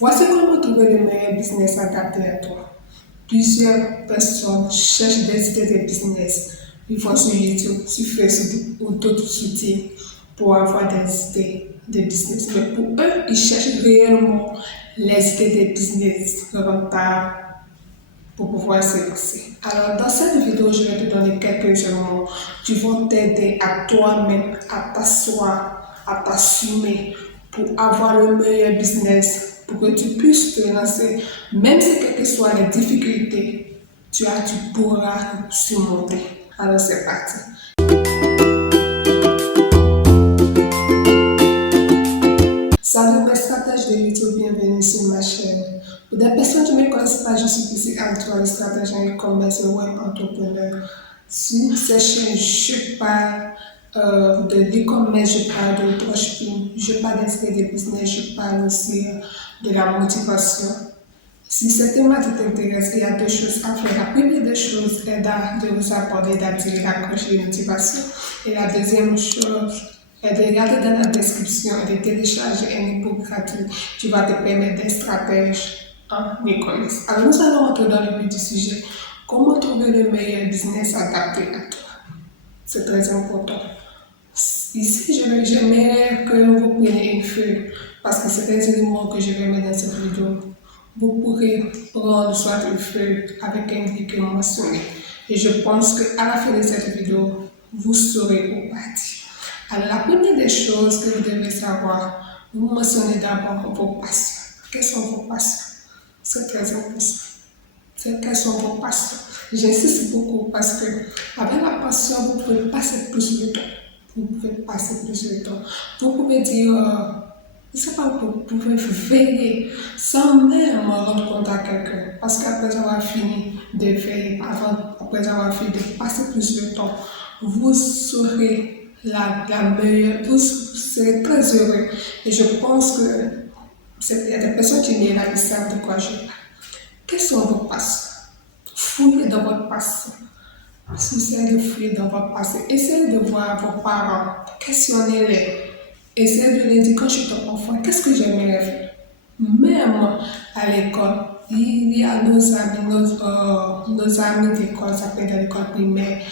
Voici comment trouver le meilleur business adapté à toi. Plusieurs personnes cherchent des idées de business. Ils vont sur YouTube, sur Facebook ou d'autres outils pour avoir des idées de business. Mais pour eux, ils cherchent réellement les idées de business rentables pour pouvoir se lancer. Alors, dans cette vidéo, je vais te donner quelques éléments qui vont t'aider à toi-même à t'asseoir, à t'assumer pour avoir le meilleur business, pour que tu puisses te lancer, même si quelles que soient les difficultés, tu pourras surmonter. Alors, c'est parti. Salut mes stratèges de YouTube, bienvenue sur ma chaîne. Pour des personnes qui ne me connaissent pas, je suis ici Antoine, stratège en e-commerce et web entrepreneur. Sur cette chaîne, je parle de l'e-commerce, je parle de dropshipping, je parle des de business, je parle aussi de la motivation. Si cette thématique t'intéresse, il y a deux choses à faire. La première des choses est de vous aborder d'activer la cloche de notification. Et la deuxième chose est de regarder dans la description et de télécharger un e-book gratuit qui va te permettre d'être stratège en e-commerce. Alors nous allons rentrer dans le but du sujet. Comment trouver le meilleur business adapté à toi? C'est très important. Ici, j'aimerais que vous preniez une feuille parce que c'est des éléments que je vais mettre dans cette vidéo. Vous pourrez prendre soit une feuille avec un briquet mentionné. Et je pense qu'à la fin de cette vidéo, vous saurez où partir. Alors, la première des choses que vous devez savoir, vous mentionnez d'abord vos passions. Quelles sont vos passions? C'est très important. Quelles sont vos passions? J'insiste beaucoup parce que avec la passion, vous pouvez passer plus de temps. Vous pouvez passer plus de temps. Vous pouvez dire, je ne sais pas, vous pouvez veiller sans même rendre compte à quelqu'un. Parce qu'après avoir fini de veiller, après avoir fini de passer plus de temps, vous serez la meilleure, vous serez très heureux. Et je pense que il y a des personnes qui n'y savent de quoi je parle. Quelles sont vos passions? Fouillez dans votre passé. Essayez de fouiller dans votre passé. Essayez de voir vos parents. Questionnez-les. Essayez de les dire quand j'étais enfant, qu'est-ce que j'aimerais faire? Même à l'école, il y a nos amis d'école, ça peut être à l'école primaire,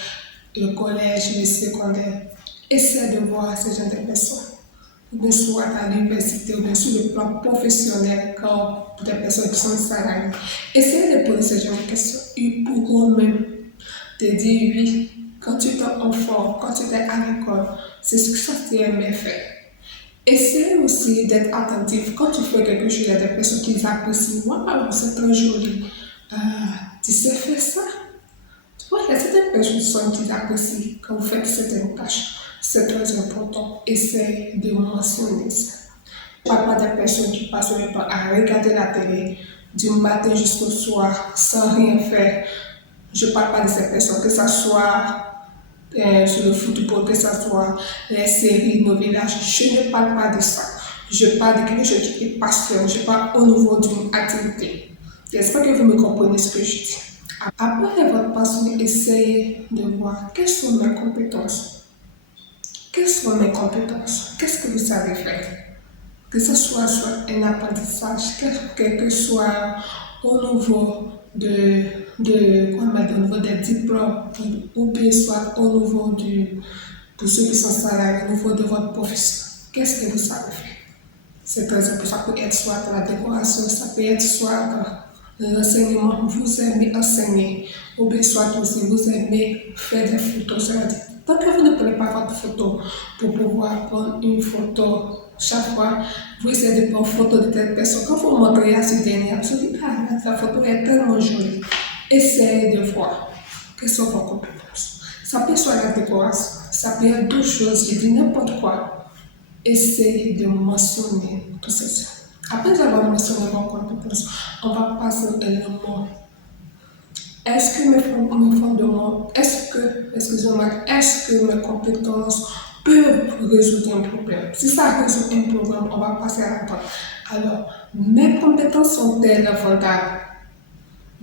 le collège, le secondaire. Essayez de voir ces gens de personnes. Ou bien soit à l'université, ou bien sur le plan professionnel, quand pour des personnes qui sont salariées. Essayez de poser ce genre de questions. Ils pourront même te dire oui, quand tu étais enfant, quand tu étais à l'école, c'est ce que ça t'aimait faire. Essayez aussi d'être attentif quand tu fais quelque chose, il y a des personnes qui apprécient. Waouh, c'est très joli. Tu sais faire ça? Tu vois, il y a certaines personnes qui apprécient quand vous faites certaines tâches. C'est très important. Essayez de mentionner ça. Je ne parle pas des personnes qui passent le temps à regarder la télé du matin jusqu'au soir sans rien faire. Je ne parle pas de ces personnes, que ce soit sur le football, que ce soit les séries, nos villages. Je ne parle pas de ça. Je parle de quelque chose qui est passion. Je parle au niveau d'une activité. J'espère que vous me comprenez ce que je dis. Après votre passion, essayez de voir quelles sont mes compétences. Quelles sont mes compétences? Qu'est-ce que vous savez faire? Que ce soit un apprentissage, quel que soit au niveau au niveau des diplômes, ou bien soit au niveau pour ceux qui sont salariés, au niveau de votre profession. Qu'est-ce que vous savez faire? C'est très important. Ça peut être soit dans la décoration, ça peut être soit dans l'enseignement, vous aimez enseigner, ou bien soit aussi vous aimez faire des photos. C'est-à-dire, tant que vous ne prenez pas votre photo pour pouvoir prendre une photo, chaque fois, vous essayez de prendre une photo de telle personne. Quand vous montrez à ce dernier, vous vous dites, ah, la photo est tellement jolie. Essayez de voir quelles sont vos compétences. Ça peut être la décoration, ça peut être d'autres choses, je dis n'importe quoi. Essayez de mentionner tout ça. Après avoir mentionné vos compétences, on va passer à l'élément. Est-ce que mes compétences peuvent résoudre un problème? Si ça résout un problème, on va passer à la table. Alors, mes compétences sont-elles vendables?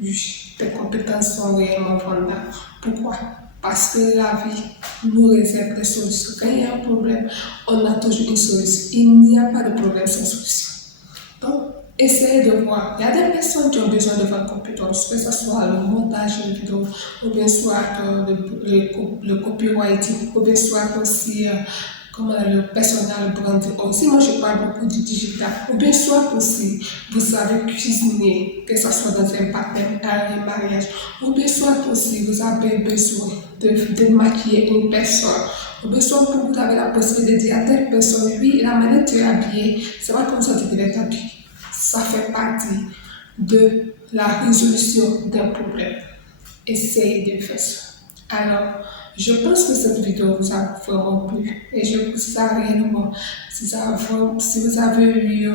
Oui, tes compétences sont réellement vendables. Pourquoi? Parce que la vie nous réserve des solutions. Quand il y a un problème, on a toujours une solution. Il n'y a pas de problème sans solution. Donc, essayez de voir. Il y a des personnes qui ont besoin de votre compétence, que ce soit le montage de vidéo, ou bien soit le copywriting, ou bien soit aussi comment le personal branding. Aussi, moi, je parle beaucoup du digital. Ou bien soit aussi, vous savez cuisiner, que ce soit dans un baptême, un mariage. Ou bien soit aussi, vous avez besoin de maquiller une personne. Ou bien soit vous avez la possibilité de dire à telle personne, oui, la manière de t'habiller, c'est pas comme ça que tu devais t'habiller. Ça fait partie de la résolution d'un problème. Essayez de faire ça. Alors, je pense que cette vidéo vous a vraiment plu et je vous sais réellement si si vous avez eu,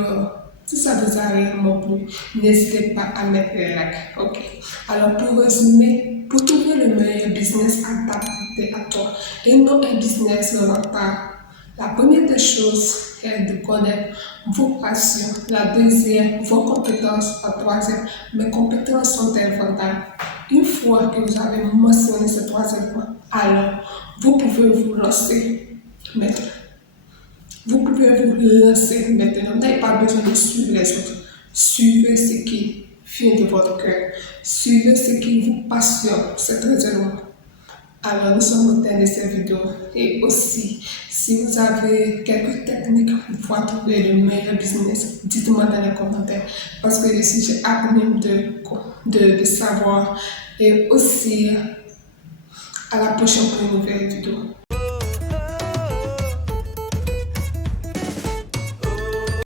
si ça vous a réellement plu, n'hésitez pas à mettre les likes. Ok. Alors, pour résumer, pour trouver le meilleur business adapté à toi et non un business de votre part, la première des choses est de connaître vos passions. La deuxième, vos compétences. La troisième, mes compétences sont-elles fondamentales? Une fois que vous avez mentionné ce troisième point, alors vous pouvez vous lancer maintenant. Vous pouvez vous lancer maintenant. Vous n'avez pas besoin de suivre les autres. Suivez ce qui vient de votre cœur. Suivez ce qui vous passionne. C'est très énorme. Alors, nous sommes au terme de cette vidéo. Et aussi, si vous avez quelques techniques pour trouver le meilleur business, dites-moi dans les commentaires. Parce que ici, j'ai hâte même de savoir. Et aussi, à la prochaine pour une nouvelle vidéo.